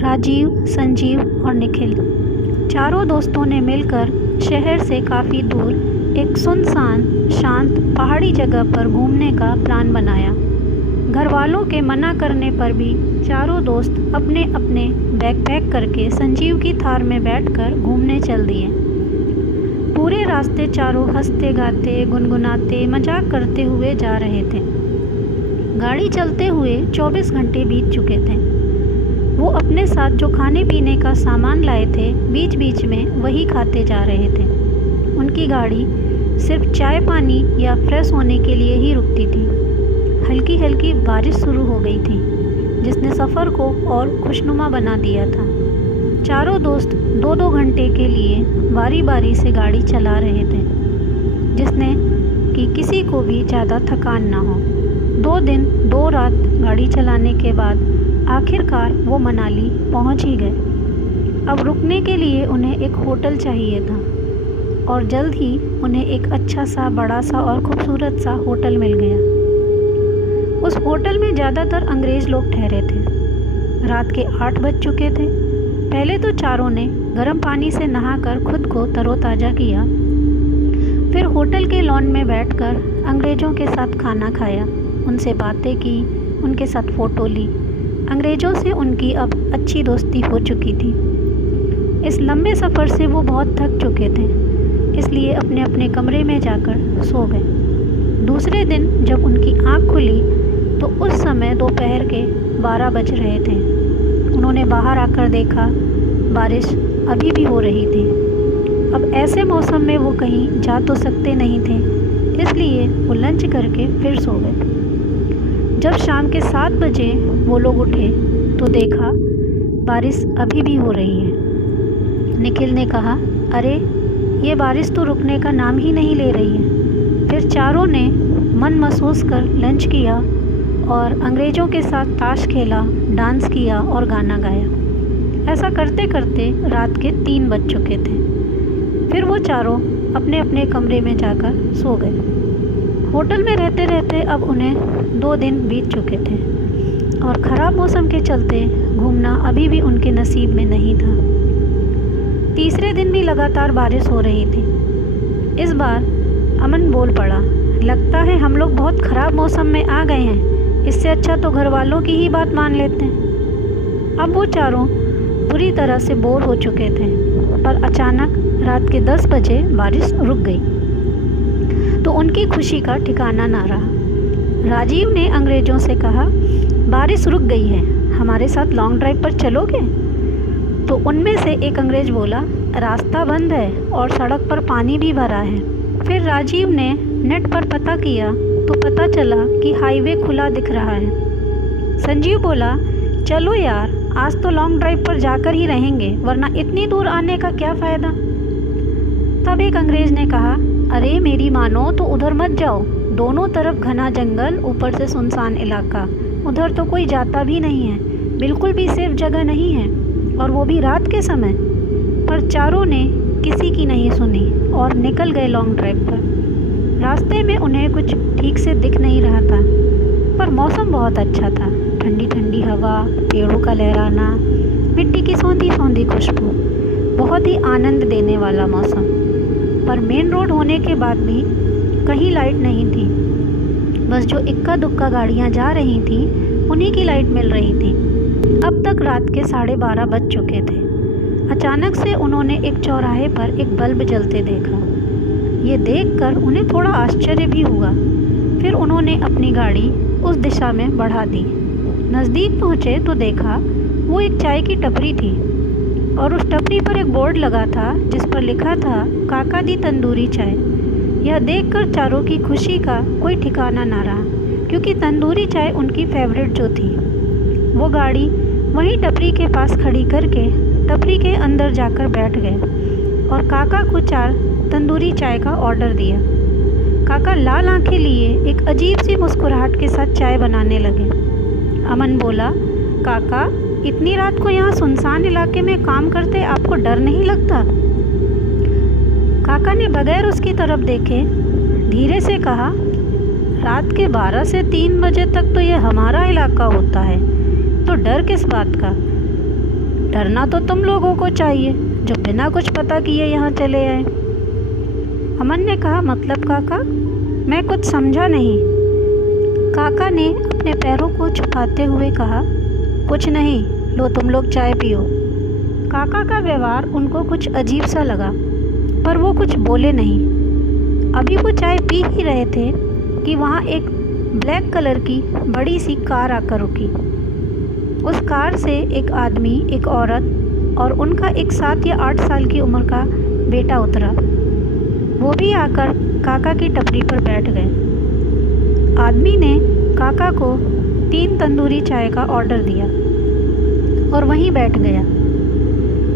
राजीव, संजीव और निखिल चारों दोस्तों ने मिलकर शहर से काफ़ी दूर एक सुनसान शांत पहाड़ी जगह पर घूमने का प्लान बनाया। घर वालों के मना करने पर भी चारों दोस्त अपने अपने बैग पैक करके संजीव की थार में बैठकर घूमने चल दिए। पूरे रास्ते चारों हंसते गाते गुनगुनाते मजाक करते हुए जा रहे थे। गाड़ी चलते हुए 24 घंटे बीत चुके थे। वो अपने साथ जो खाने पीने का सामान लाए थे बीच बीच में वही खाते जा रहे थे। उनकी गाड़ी सिर्फ चाय पानी या फ्रेश होने के लिए ही रुकती थी। हल्की हल्की बारिश शुरू हो गई थी जिसने सफ़र को और खुशनुमा बना दिया था। चारों दोस्त 2-2 घंटे के लिए बारी बारी से गाड़ी चला रहे थे जिसने कि किसी को भी ज़्यादा थकान ना हो। 2 दिन 2 रात गाड़ी चलाने के बाद आखिरकार वो मनाली पहुंच ही गए। अब रुकने के लिए उन्हें एक होटल चाहिए था और जल्द ही उन्हें एक अच्छा सा बड़ा सा और खूबसूरत सा होटल मिल गया। उस होटल में ज़्यादातर अंग्रेज़ लोग ठहरे थे। रात के 8 बज चुके थे। पहले तो चारों ने गर्म पानी से नहाकर खुद को तरोताज़ा किया। फिर होटल के लॉन में बैठकर अंग्रेज़ों के साथ खाना खाया, उनसे बातें की, उनके साथ फ़ोटो ली। अंग्रेज़ों से उनकी अब अच्छी दोस्ती हो चुकी थी। इस लंबे सफ़र से वो बहुत थक चुके थे, इसलिए अपने अपने कमरे में जाकर सो गए। दूसरे दिन जब उनकी आँख खुली तो उस समय दोपहर के 12 बज रहे थे। उन्होंने बाहर आकर देखा बारिश अभी भी हो रही थी। अब ऐसे मौसम में वो कहीं जा तो सकते नहीं थे, इसलिए वो लंच करके फिर सो गए। जब शाम के 7 बजे वो लोग उठे तो देखा बारिश अभी भी हो रही है। निखिल ने कहा, अरे ये बारिश तो रुकने का नाम ही नहीं ले रही है। फिर चारों ने मन महसूस कर लंच किया और अंग्रेज़ों के साथ ताश खेला, डांस किया और गाना गाया। ऐसा करते करते रात के 3 बज चुके थे। फिर वो चारों अपने अपने कमरे में जाकर सो गए। होटल में रहते रहते अब उन्हें 2 दिन बीत चुके थे और ख़राब मौसम के चलते घूमना अभी भी उनके नसीब में नहीं था। तीसरे दिन भी लगातार बारिश हो रही थी। इस बार अमन बोल पड़ा, लगता है हम लोग बहुत ख़राब मौसम में आ गए हैं। इससे अच्छा तो घर वालों की ही बात मान लेते हैं। अब वो चारों पूरी तरह से बोर हो चुके थे, पर अचानक रात के 10 बजे बारिश रुक गई तो उनकी खुशी का ठिकाना ना रहा। राजीव ने अंग्रेज़ों से कहा, बारिश रुक गई है, हमारे साथ लॉन्ग ड्राइव पर चलोगे? तो उनमें से एक अंग्रेज़ बोला, रास्ता बंद है और सड़क पर पानी भी भरा है। फिर राजीव ने नेट पर पता किया तो पता चला कि हाईवे खुला दिख रहा है। संजीव बोला, चलो यार, आज तो लॉन्ग ड्राइव पर जाकर ही रहेंगे, वरना इतनी दूर आने का क्या फ़ायदा। तब एक अंग्रेज़ ने कहा, अरे मेरी मानो तो उधर मत जाओ, दोनों तरफ घना जंगल, ऊपर से सुनसान इलाका, उधर तो कोई जाता भी नहीं है, बिल्कुल भी सेफ जगह नहीं है, और वो भी रात के समय। पर चारों ने किसी की नहीं सुनी और निकल गए लॉन्ग ड्राइव पर। रास्ते में उन्हें कुछ ठीक से दिख नहीं रहा था, पर मौसम बहुत अच्छा था। ठंडी ठंडी हवा, पेड़ों का लहराना, मिट्टी की सौंधी सौंधी खुशबू, बहुत ही आनंद देने वाला मौसम। पर मेन रोड होने के बाद भी कहीं लाइट नहीं थी, बस जो इक्का दुक्का गाड़ियाँ जा रही थी उन्हीं की लाइट मिल रही थी। अब तक रात के 12:30 बज चुके थे। अचानक से उन्होंने एक चौराहे पर एक बल्ब जलते देखा। ये देखकर उन्हें थोड़ा आश्चर्य भी हुआ। फिर उन्होंने अपनी गाड़ी उस दिशा में बढ़ा दी। नज़दीक पहुँचे तो देखा वो एक चाय की टपरी थी और उस टपरी पर एक बोर्ड लगा था जिस पर लिखा था, काका दी तंदूरी चाय। यह देखकर चारों की खुशी का कोई ठिकाना ना रहा, क्योंकि तंदूरी चाय उनकी फेवरेट जो थी। वो गाड़ी वहीं टपरी के पास खड़ी करके टपरी के अंदर जाकर बैठ गए और काका को 4 तंदूरी चाय का ऑर्डर दिया। काका लाल आंखें लिए एक अजीब सी मुस्कुराहट के साथ चाय बनाने लगे। अमन बोला, काका, इतनी रात को यहाँ सुनसान इलाके में काम करते आपको डर नहीं लगता? काका ने बगैर उसकी तरफ देखे धीरे से कहा, रात के 12 से 3 बजे तक तो ये हमारा इलाका होता है, तो डर किस बात का? डरना तो तुम लोगों को चाहिए जो बिना कुछ पता किए यहाँ चले आए। अमन ने कहा, मतलब काका? मैं कुछ समझा नहीं। काका ने अपने पैरों को छुपाते हुए कहा, कुछ नहीं, लो तुम लोग चाय पियो। काका का व्यवहार उनको कुछ अजीब सा लगा, पर वो कुछ बोले नहीं। अभी वो चाय पी ही रहे थे कि वहाँ एक ब्लैक कलर की बड़ी सी कार आकर रुकी। उस कार से एक आदमी, एक औरत और उनका एक 7 या 8 साल की उम्र का बेटा उतरा। वो भी आकर काका की टपरी पर बैठ गए। आदमी ने काका को 3 तंदूरी चाय का ऑर्डर दिया और वहीं बैठ गया।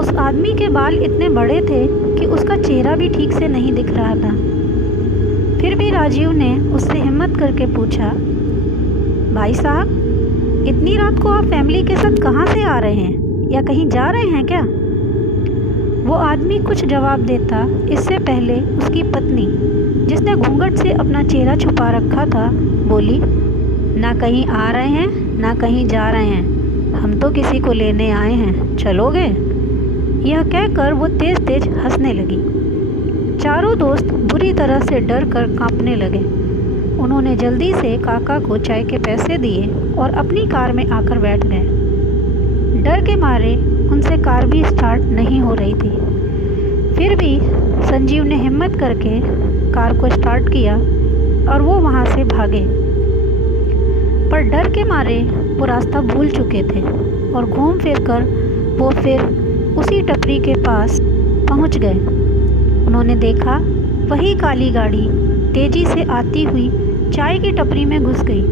उस आदमी के बाल इतने बड़े थे कि उसका चेहरा भी ठीक से नहीं दिख रहा था। फिर भी राजीव ने उससे हिम्मत करके पूछा, भाई साहब, इतनी रात को आप फैमिली के साथ कहाँ से आ रहे हैं या कहीं जा रहे हैं क्या? वो आदमी कुछ जवाब देता इससे पहले उसकी पत्नी, जिसने घूंघट से अपना चेहरा छुपा रखा था, बोली, ना कहीं आ रहे हैं ना कहीं जा रहे हैं, हम तो किसी को लेने आए हैं, चलोगे? यह कहकर वो तेज़ तेज़ हंसने लगी। चारों दोस्त बुरी तरह से डर कर कांपने लगे। उन्होंने जल्दी से काका को चाय के पैसे दिए और अपनी कार में आकर बैठ गए। डर के मारे उनसे कार भी स्टार्ट नहीं हो रही थी। फिर भी संजीव ने हिम्मत करके कार को स्टार्ट किया और वो वहाँ से भागे। पर डर के मारे वो रास्ता भूल चुके थे और घूम फिर कर वो फिर उसी टपरी के पास पहुँच गए। उन्होंने देखा वही काली गाड़ी तेज़ी से आती हुई चाय की टपरी में घुस गई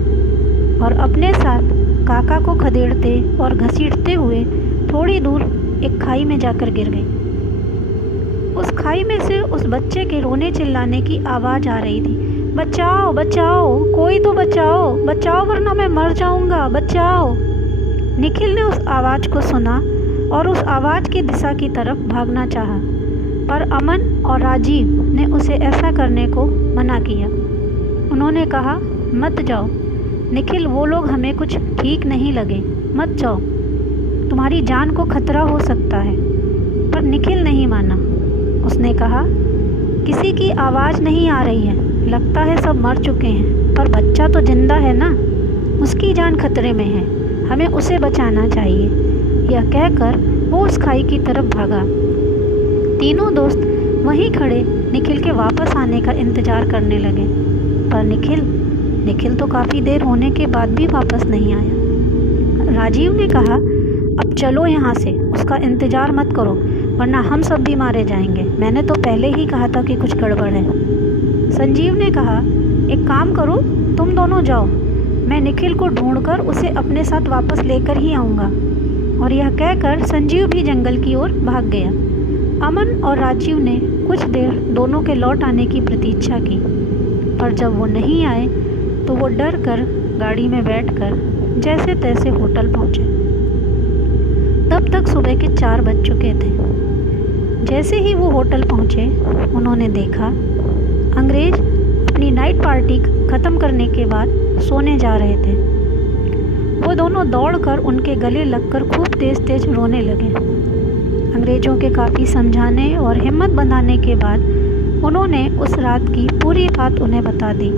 और अपने साथ काका को खदेड़ते और घसीटते हुए थोड़ी दूर एक खाई में जाकर गिर गई। उस खाई में से उस बच्चे के रोने चिल्लाने की आवाज़ आ रही थी, बचाओ बचाओ, कोई तो बचाओ, बचाओ वरना मैं मर जाऊंगा, बचाओ। निखिल ने उस आवाज़ को सुना और उस आवाज़ की दिशा की तरफ भागना चाहा, पर अमन और राजीव ने उसे ऐसा करने को मना किया। उन्होंने कहा, मत जाओ निखिल, वो लोग हमें कुछ ठीक नहीं लगे, मत जाओ, तुम्हारी जान को खतरा हो सकता है। पर निखिल नहीं माना। उसने कहा, किसी की आवाज़ नहीं आ रही है, लगता है सब मर चुके हैं, पर बच्चा तो जिंदा है ना, उसकी जान खतरे में है, हमें उसे बचाना चाहिए। यह कहकर वो उस खाई की तरफ भागा। तीनों दोस्त वहीं खड़े निखिल के वापस आने का इंतज़ार करने लगे, पर निखिल तो काफ़ी देर होने के बाद भी वापस नहीं आया। राजीव ने कहा, अब चलो यहाँ से, उसका इंतज़ार मत करो वरना हम सब भी मारे जाएंगे, मैंने तो पहले ही कहा था कि कुछ गड़बड़ है। संजीव ने कहा, एक काम करो, तुम दोनों जाओ, मैं निखिल को ढूंढकर उसे अपने साथ वापस लेकर ही आऊँगा। और यह कहकर संजीव भी जंगल की ओर भाग गया। अमन और राजीव ने कुछ देर दोनों के लौट आने की प्रतीक्षा की, पर जब वो नहीं आए तो वो डर कर गाड़ी में बैठकर जैसे तैसे होटल पहुँचे। तब तक सुबह के 4 बज चुके थे। जैसे ही वो होटल पहुँचे, उन्होंने देखा अंग्रेज अपनी नाइट पार्टी ख़त्म करने के बाद सोने जा रहे थे। वो दोनों दौड़कर उनके गले लगकर खूब तेज़ तेज़ रोने लगे। अंग्रेज़ों के काफ़ी समझाने और हिम्मत बंधाने के बाद उन्होंने उस रात की पूरी बात उन्हें बता दी।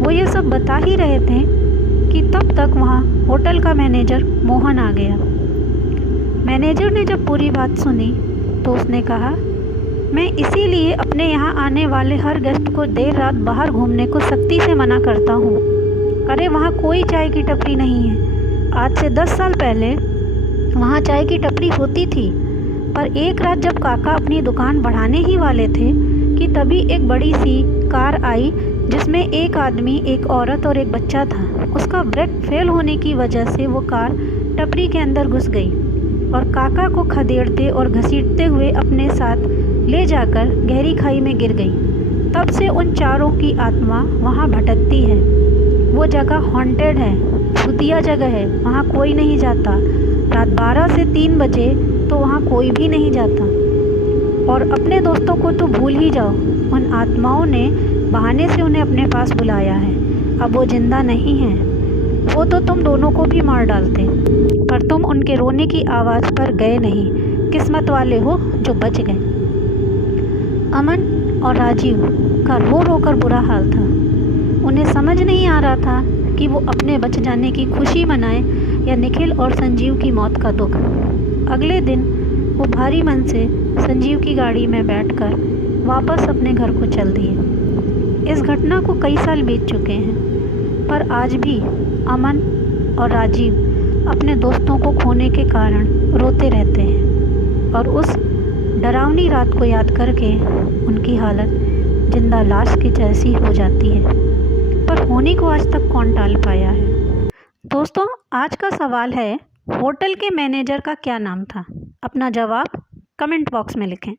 वो ये सब बता ही रहे थे कि तब तक वहाँ होटल का मैनेजर मोहन आ गया। मैनेजर ने जब पूरी बात सुनी तो उसने कहा, मैं इसीलिए अपने यहाँ आने वाले हर गेस्ट को देर रात बाहर घूमने को सख्ती से मना करता हूँ। अरे वहाँ कोई चाय की टपरी नहीं है। आज से 10 साल पहले वहाँ चाय की टपरी होती थी, पर एक रात जब काका अपनी दुकान बढ़ाने ही वाले थे कि तभी एक बड़ी सी कार आई जिसमें एक आदमी, एक औरत और एक बच्चा था। उसका ब्रेक फेल होने की वजह से वो कार टपरी के अंदर घुस गई और काका को खदेड़ते और घसीटते हुए अपने साथ ले जाकर गहरी खाई में गिर गई। तब से उन चारों की आत्मा वहाँ भटकती है। वो जगह हॉन्टेड है, भूतिया जगह है, वहाँ कोई नहीं जाता। रात 12 से 3 बजे तो वहाँ कोई भी नहीं जाता। और अपने दोस्तों को तो भूल ही जाओ, उन आत्माओं ने बहाने से उन्हें अपने पास बुलाया है। अब वो जिंदा नहीं हैं। वो तो तुम दोनों को भी मार डालते, पर तुम उनके रोने की आवाज़ पर गए नहीं। किस्मत वाले हो जो बच गए। अमन और राजीव का रो रो कर बुरा हाल था। उन्हें समझ नहीं आ रहा था कि वो अपने बच जाने की खुशी मनाए या निखिल और संजीव की मौत का दुख। अगले दिन वो भारी मन से संजीव की गाड़ी में बैठकर वापस अपने घर को चल दिए। इस घटना को कई साल बीत चुके हैं, पर आज भी अमन और राजीव अपने दोस्तों को खोने के कारण रोते रहते हैं और उस डरावनी रात को याद करके उनकी हालत जिंदा लाश की जैसी हो जाती है। पर होने को आज तक कौन टाल पाया है। दोस्तों, आज का सवाल है, होटल के मैनेजर का क्या नाम था? अपना जवाब कमेंट बॉक्स में लिखें।